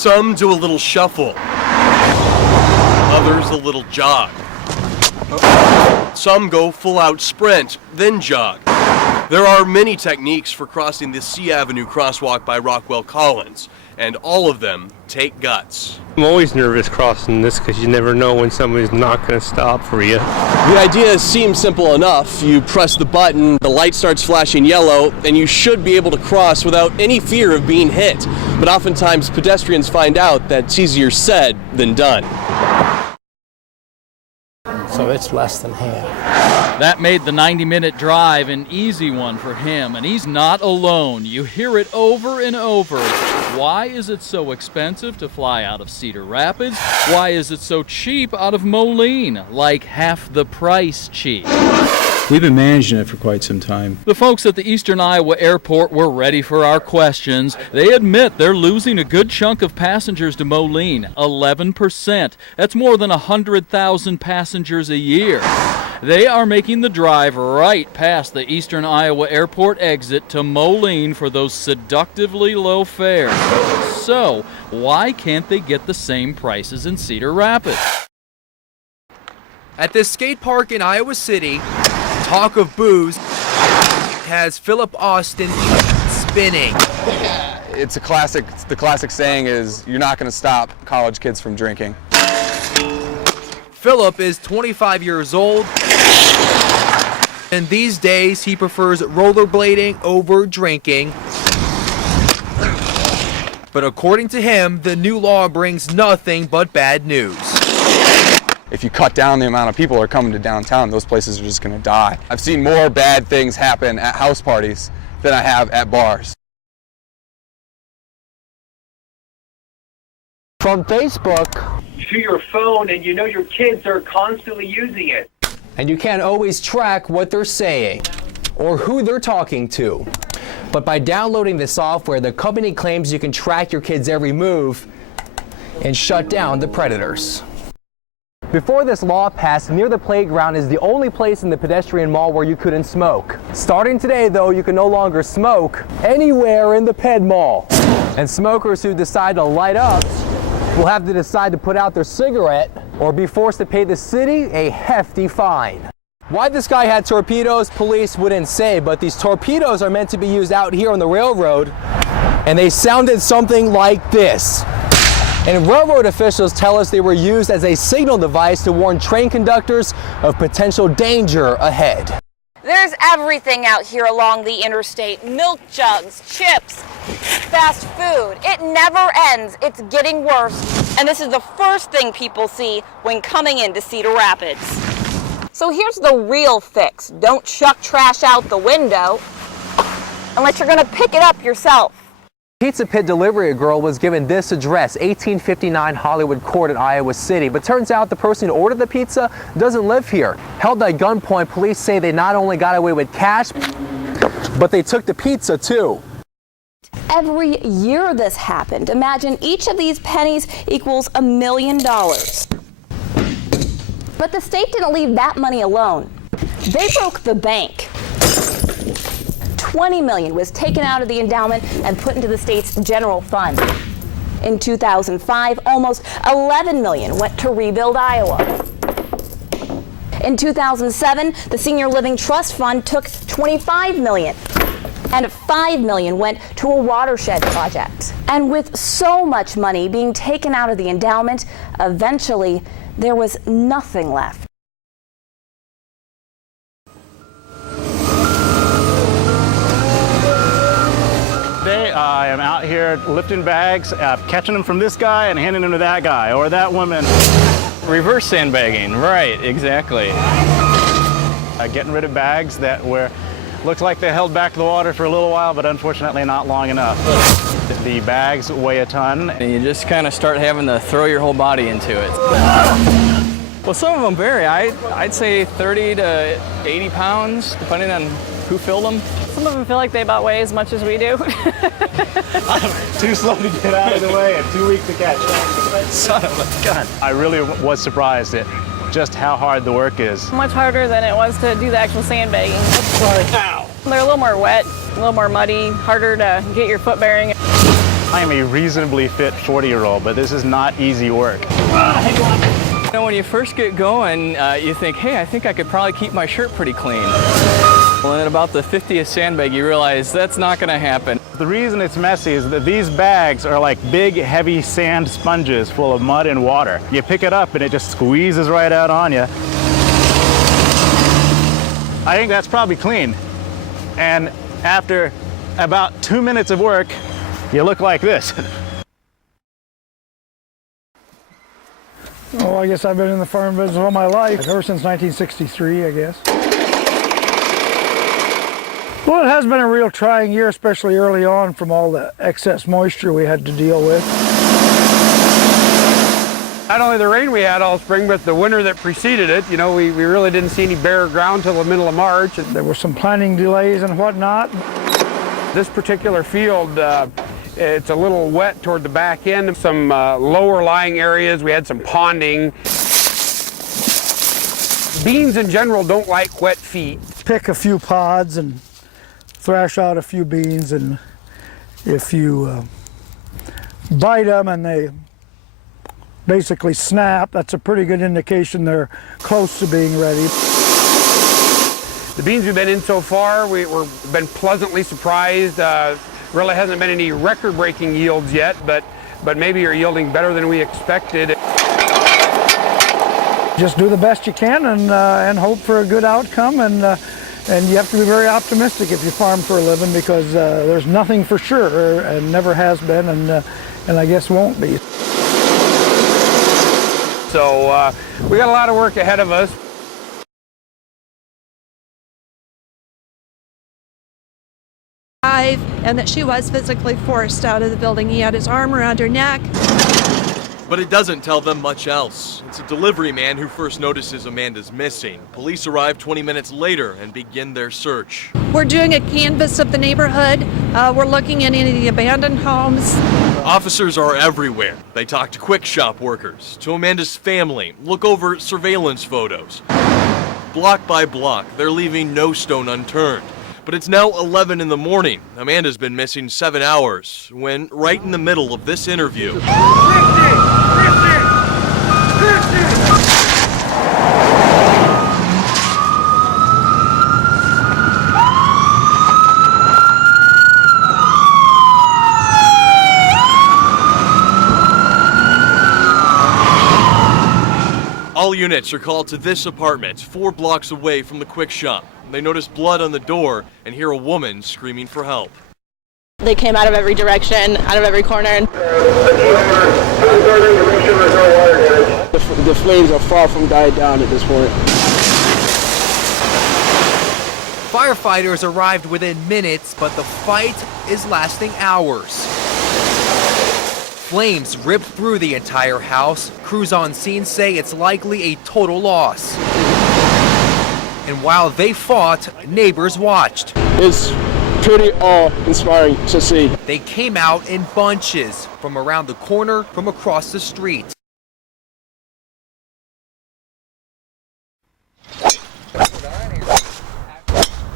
Some do a little shuffle, others a little jog. Some go full-out sprint, then jog. There are many techniques for crossing the C Avenue crosswalk by Rockwell Collins, and all of them take guts. I'm always nervous crossing this because you never know when somebody's not going to stop for you. The idea seems simple enough. You press the button, the light starts flashing yellow, and you should be able to cross without any fear of being hit. But oftentimes pedestrians find out that it's easier said than done. So it's less than half. That made the 90-minute drive an easy one for him, and he's not alone. You hear it over and over. Why is it so expensive to fly out of Cedar Rapids? Why is it so cheap out of Moline? Like half the price cheap. We've been managing it for quite some time. The folks at the Eastern Iowa Airport were ready for our questions. They admit they're losing a good chunk of passengers to Moline, 11%. That's more than 100,000 passengers a year. They are making the drive right past the Eastern Iowa Airport exit to Moline for those seductively low fares. So, why can't they get the same prices in Cedar Rapids? At this skate park in Iowa City, talk of booze has Philip Austin spinning. It's a classic. The classic saying is, you're not going to stop college kids from drinking. Philip is 25 years old, and these days he prefers rollerblading over drinking. But according to him, the new law brings nothing but bad news. If you cut down the amount of people that are coming to downtown, those places are just going to die. I've seen more bad things happen at house parties than I have at bars. From Facebook to your phone, and you know your kids are constantly using it. and you can't always track what they're saying or who they're talking to. But by downloading the software, the company claims you can track your kids' every move and shut down the predators. Before this law passed, near the playground is the only place in the pedestrian mall where you couldn't smoke. Starting today, though, you can no longer smoke anywhere in the Ped Mall. And smokers who decide to light up will have to decide to put out their cigarette or be forced to pay the city a hefty fine. Why this guy had torpedoes, police wouldn't say, but these torpedoes are meant to be used out here on the railroad, and they sounded something like this. And railroad officials tell us they were used as a signal device to warn train conductors of potential danger ahead. There's everything out here along the interstate. Milk jugs, chips, fast food. It never ends. It's getting worse. And this is the first thing people see when coming into Cedar Rapids. So here's the real fix. Don't chuck trash out the window unless you're gonna pick it up yourself. Pizza Pit delivery girl was given this address, 1859 Hollywood Court in Iowa City, but turns out the person who ordered the pizza doesn't live here. Held at gunpoint, police say they not only got away with cash, but they took the pizza too. Every year this happened. Imagine each of these pennies equals $1 million. But the state didn't leave that money alone. They broke the bank. $20 million was taken out of the endowment and put into the state's general fund. In 2005, almost $11 million went to rebuild Iowa. In 2007, the Senior Living Trust Fund took $25 million, and $5 million went to a watershed project. And with so much money being taken out of the endowment, eventually there was nothing left. Today I am out here lifting bags, catching them from this guy and handing them to that guy or that woman. Reverse sandbagging, right, exactly. Getting rid of bags that looked like they held back the water for a little while, but unfortunately not long enough. The bags weigh a ton. And you just kind of start having to throw your whole body into it. Well, some of them vary. I'd say 30 to 80 pounds, depending on who filled them. Some of them feel like they about weigh as much as we do. I'm too slow to get out of the way and too weak to catch. Son of a gun. I really was surprised at just how hard the work is. Much harder than it was to do the actual sandbagging. They're a little more wet, a little more muddy, harder to get your foot bearing. I am a reasonably fit 40-year-old, but this is not easy work. You know, when you first get going, you think, hey, I think I could probably keep my shirt pretty clean. Well, then about the 50th sandbag, you realize that's not going to happen. The reason it's messy is that these bags are like big, heavy sand sponges full of mud and water. You pick it up and it just squeezes right out on you. I think that's probably clean. And after about 2 minutes of work, you look like this. Oh, I guess I've been in the farm business all my life, ever since 1963, I guess. Well, it has been a real trying year, especially early on from all the excess moisture we had to deal with. Not only the rain we had all spring, but the winter that preceded it. You know, we really didn't see any bare ground till the middle of March. There were some planting delays and whatnot. This particular field, it's a little wet toward the back end. Some lower lying areas, we had some ponding. Beans in general don't like wet feet. Pick a few pods and thrash out a few beans, and if you bite them and they basically snap, that's a pretty good indication they're close to being ready. The beans we've been in so far, we've been pleasantly surprised. Really hasn't been any record-breaking yields yet, but maybe you're yielding better than we expected. Just do the best you can and hope for a good outcome, and you have to be very optimistic if you farm for a living, because there's nothing for sure, and never has been, and I guess won't be. So we got a lot of work ahead of us. And that she was physically forced out of the building. He had his arm around her neck. But it doesn't tell them much else. It's a delivery man who first notices Amanda's missing. Police arrive 20 minutes later and begin their search. We're doing a canvass of the neighborhood. We're looking at any of the abandoned homes. Officers are everywhere. They talk to Quick Shop workers, to Amanda's family, look over surveillance photos. Block by block, they're leaving no stone unturned. But it's now 11 in the morning. Amanda's been missing 7 hours, when right in the middle of this interview, all units are called to this apartment, 4 blocks away from the Quick Shop. They notice blood on the door and hear a woman screaming for help. They came out of every direction, out of every corner. The flames are far from died down at this point. Firefighters arrived within minutes, but the fight is lasting hours. Flames ripped through the entire house. Crews on scene say it's likely a total loss. And while they fought, neighbors watched. It's pretty awe-inspiring to see. They came out in bunches from around the corner, from across the street.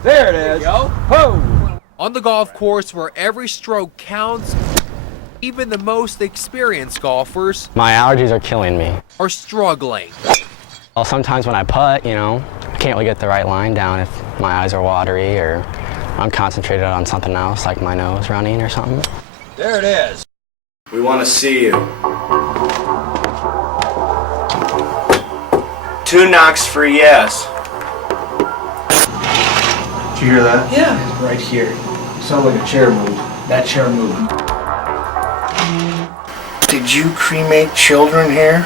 There it is. Ho! On the golf course where every stroke counts, even the most experienced golfers, my allergies are killing me, are struggling. Well, sometimes when I putt, I can't really get the right line down if my eyes are watery or I'm concentrated on something else, like my nose running or something. There it is. We want to see you. 2 knocks for yes. Did you hear that? Yeah. Right here. Sounds like a chair moved. That chair moved. Did you cremate children here?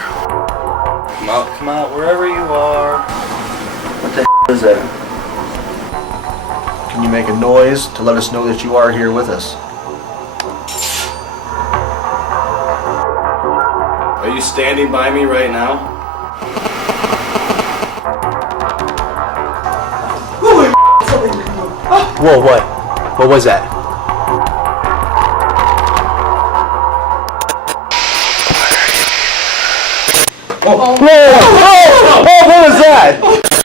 Come out wherever you are. What the is that? Can you make a noise to let us know that you are here with us? Are you standing by me right now? Whoa, what? What was that? Whoa! What was that?